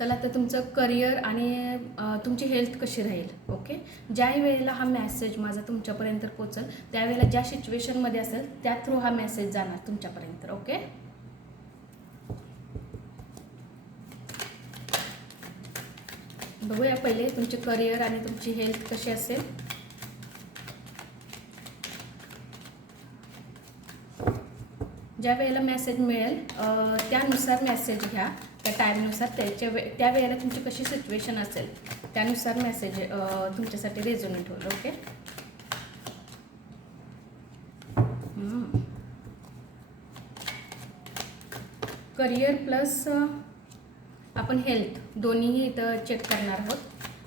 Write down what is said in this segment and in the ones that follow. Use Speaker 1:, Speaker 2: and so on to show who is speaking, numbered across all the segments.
Speaker 1: चला तर तुमचं करिअर आणि तुमची हेल्थ कशी राहील ओके? ज्या वेळेला हा मॅसेज माझा तुमच्यापर्यंत पोचल त्यावेळेला ज्या सिच्युएशनमध्ये असेल त्या थ्रू हा मेसेज जाणार तुमच्यापर्यंत ओके? बघूया पहिले तुमचे करिअर आणि तुमची हेल्थ कशी असेल. ज्या वेळेला मेसेज मिळेल त्यानुसार मेसेज घ्या. त्या टाईमनुसार त्याच्या वे त्या वेळेला तुमची कशी सिच्युएशन असेल त्यानुसार मेसेज तुमच्यासाठी रेझोनेट होईल ओके करिअर प्लस आपण हेल्थ दोन्हीही इथं चेक करणार आहोत.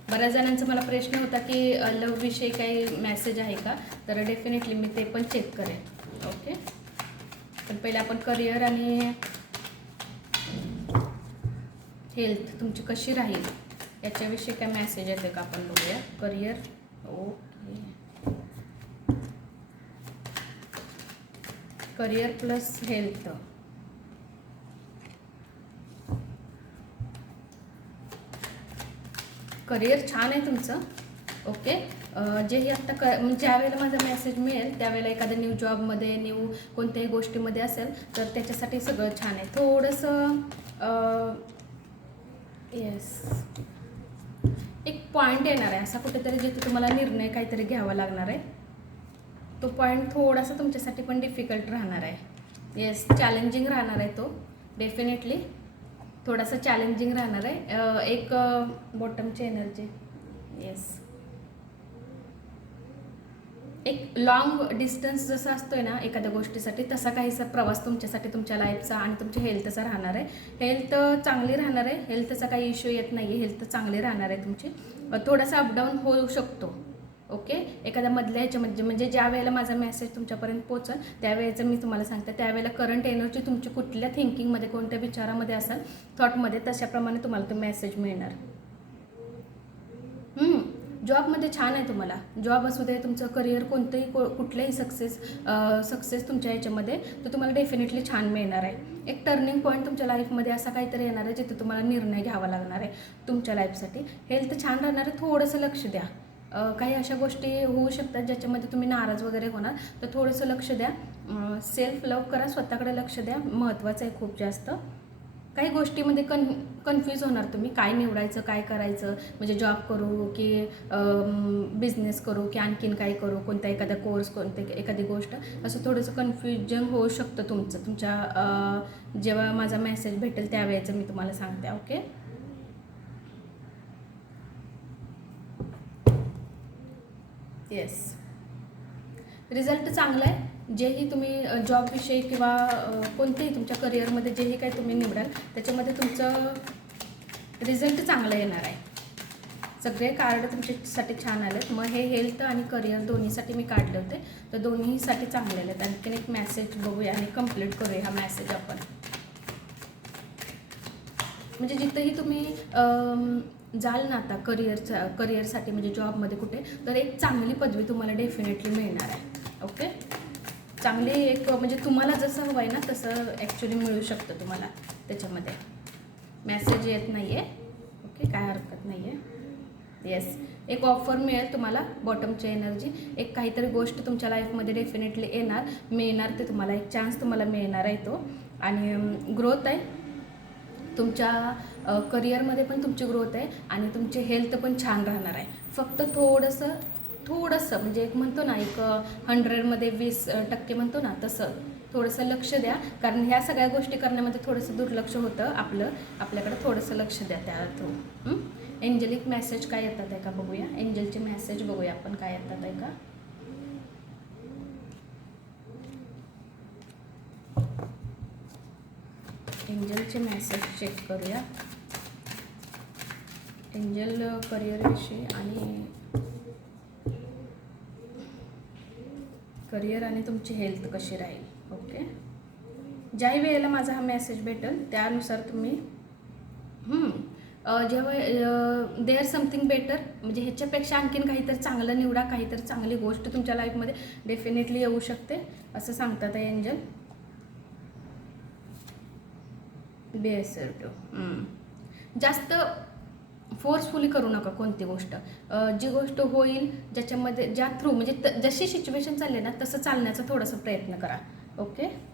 Speaker 1: बऱ्याच जणांचा मला प्रश्न होता की लवविषयी काही मेसेज आहे का? तर डेफिनेटली मी ते पण चेक करेन ओके पण पहिले आपण करिअर आणि हेल्थ तुमची कशी राहील याच्याविषयी काय मॅसेज येते का आपण बघूया. Career okay career plus health career छान आहे तुमचं. ओके जे हे आत्ता क म्हणजे ज्या वेळेला माझा मेसेज मिळेल त्यावेळेला एखाद्या न्यू जॉबमध्ये न्यू कोणत्याही गोष्टीमध्ये असेल तर त्याच्यासाठी सगळं छान आहे. थोडंसं येस एक पॉईंट येणार आहे. असा कुठेतरी जिथे तुम्हाला निर्णय काहीतरी घ्यावा लागणार आहे तो पॉईंट थोडासा तुमच्यासाठी पण डिफिकल्ट राहणार आहे. येस चॅलेंजिंग राहणार आहे तो. डेफिनेटली थोडासा चॅलेंजिंग राहणार आहे. एक बॉटमची एनर्जी येस एक लॉंग डिस्टन्स जसा असतोय ना एखाद्या गोष्टीसाठी तसा काहीसा प्रवास तुमच्यासाठी तुमच्या लाईफचा आणि तुमच्या हेल्थचा राहणार आहे. हेल्थ चांगली राहणार आहे हेल्थचा काही इश्यू येत नाही आहे हेल्थ चांगली राहणार आहे तुमची. थोडासा अपडाऊन होऊ शकतो. ओके एखाद्या मधल्या ह्याच्यामध्ये म्हणजे ज्या वेळेला माझा मेसेज तुमच्यापर्यंत पोचल त्यावेळेचं मी तुम्हाला सांगते. त्यावेळेला करंट एनर्जी तुमची कुठल्या थिंकिंगमध्ये कोणत्या विचारामध्ये असाल थॉटमध्ये तशाप्रमाणे तुम्हाला तो मेसेज मिळणार. जॉबमध्ये छान आहे तुम्हाला. जॉब असू दे तुमचं करिअर कोणतंही को कुठलंही सक्सेस सक्सेस तुमच्या याच्यामध्ये तर तुम्हाला डेफिनेटली छान मिळणार आहे. एक टर्निंग पॉईंट तुमच्या लाईफमध्ये असा काहीतरी येणार आहे जिथे तुम्हाला निर्णय घ्यावा लागणार आहे तुमच्या लाईफसाठी हेल्थ छान राहणार आहे थोडंसं लक्ष द्या. काही अशा गोष्टी होऊ शकतात ज्याच्यामध्ये तुम्ही नाराज वगैरे होणार तर थोडंसं लक्ष द्या. सेल्फ लव करा स्वतःकडे लक्ष द्या. महत्त्वाचं आहे खूप जास्त. काही गोष्टीमध्ये कन कन्फ्यूज होणार तुम्ही. काय निवडायचं काय करायचं? म्हणजे जॉब करू की बिझनेस करू की आणखीन काय करू? कोणता एखादा कोर्स कोणते एखादी गोष्ट? असं थोडंसं कन्फ्युजन होऊ शकतं तुमचं. तुमच्या जेव्हा माझा मेसेज भेटेल त्यावेळेचं मी तुम्हाला सांगते ओके येस रिझल्ट चांगला आहे. जेही तुम्ही जॉबविषयी किंवा कोणतेही तुमच्या करिअरमध्ये जेही काही तुम्ही निवडाल त्याच्यामध्ये तुमचं रिझल्ट चांगला येणार आहे. सगळे कार्ड तुमच्यासाठी छान आलेत. मग हे हेल्थ आणि करिअर दोन्हीसाठी मी काढले होते. तर दोन्हीसाठी चांगले आलेत. आणखीन एक मॅसेज बघूया आणि कंप्लीट करूया हा मेसेज आपण. म्हणजे जिथंही तुम्ही जाल ना आता करिअरचा करिअरसाठी म्हणजे जॉबमध्ये कुठे तर एक चांगली पदवी तुम्हाला डेफिनेटली मिळणार आहे. ओके? चांगली एक म्हणजे तुम्हाला जसं हवं आहे ना तसं ॲक्च्युली मिळू शकतं तुम्हाला त्याच्यामध्ये. मेसेज येत नाही आहे ओके? काय हरकत नाही आहे येस एक ऑफर मिळेल तुम्हाला बॉटमची एनर्जी एक काहीतरी गोष्ट तुमच्या लाईफमध्ये डेफिनेटली येणार मिळणार ते तुम्हाला एक चान्स तुम्हाला मिळणार आहे तो. आणि ग्रोथ आहे. तुमच्या करिअरमध्ये पण तुमची ग्रोथ आहे आणि तुमची हेल्थ पण छान राहणार आहे. फक्त थोडंसं थोडंसं म्हणजे एक म्हणतो ना एक हंड्रेडमध्ये वीस टक्के म्हणतो ना तसं. थोडंसं लक्ष द्या. कारण ह्या सगळ्या गोष्टी करण्यामध्ये थोडंसं दुर्लक्ष होतं आपलं. आपल्याकडे थोडंसं लक्ष द्या त्या थ्रू एंजलिक मेसेज काय येतात आहे का बघूया? एंजलचे मेसेज बघूया आपण. काय येतात आहे का? एंजलचे मेसेज चेक करूया. एंजल करिअरविषयी आणि करिअर आणि तुमची हेल्थ कशी राहील? ओके ज्याही वेळेला माझा हा मेसेज भेटेल त्यानुसार तुम्ही जेव्हा दे आर समथिंग बेटर म्हणजे ह्याच्यापेक्षा आणखीन काहीतरी चांगलं निवडा काहीतरी चांगली गोष्ट तुमच्या लाईफमध्ये डेफिनेटली येऊ शकते असं सांगतात आहे एंजल बी एस टू जास्त फोर्सफुली करू नका कोणती गोष्ट. जी गोष्ट होईल ज्याच्यामध्ये ज्या थ्रू म्हणजे त- जशी सिच्युएशन चालली ना तसं चालण्याचा थोडासा प्रयत्न करा. ओके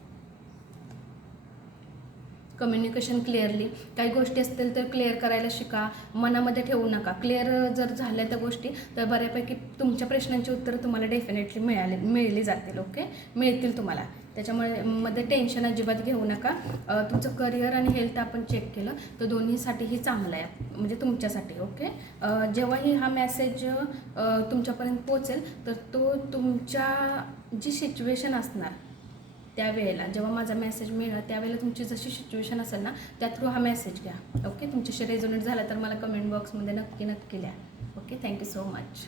Speaker 1: कम्युनिकेशन क्लिअरली काही गोष्टी असतील तर क्लिअर करायला शिका. मनामध्ये ठेवू नका. क्लिअर जर झाल्या त्या गोष्टी तर बऱ्यापैकी तुमच्या प्रश्नांची उत्तरं तुम्हाला डेफिनेटली मिळाले मिळली जातील ओके मिळतील तुम्हाला. त्याच्यामुळे मध्ये टेन्शन अजिबात घेऊ नका. तुमचं करिअर आणि हेल्थ आपण चेक केलं तर दोन्हीसाठीही चांगलं आहे. म्हणजे तुमच्यासाठी ओके जेव्हाही हा मेसेज तुमच्यापर्यंत पोचेल तर तो तुमच्या जी सिच्युएशन असणार त्यावेळेला जेव्हा माझा मेसेज मिळेल त्यावेळेला तुमची जशी सिच्युएशन असेल ना त्या थ्रू हा मेसेज घ्या. ओके तुमच्याशी रेझोनेट झाला तर मला कमेंट बॉक्समध्ये नक्की नक्की द्या ओके थँक्यू सो मच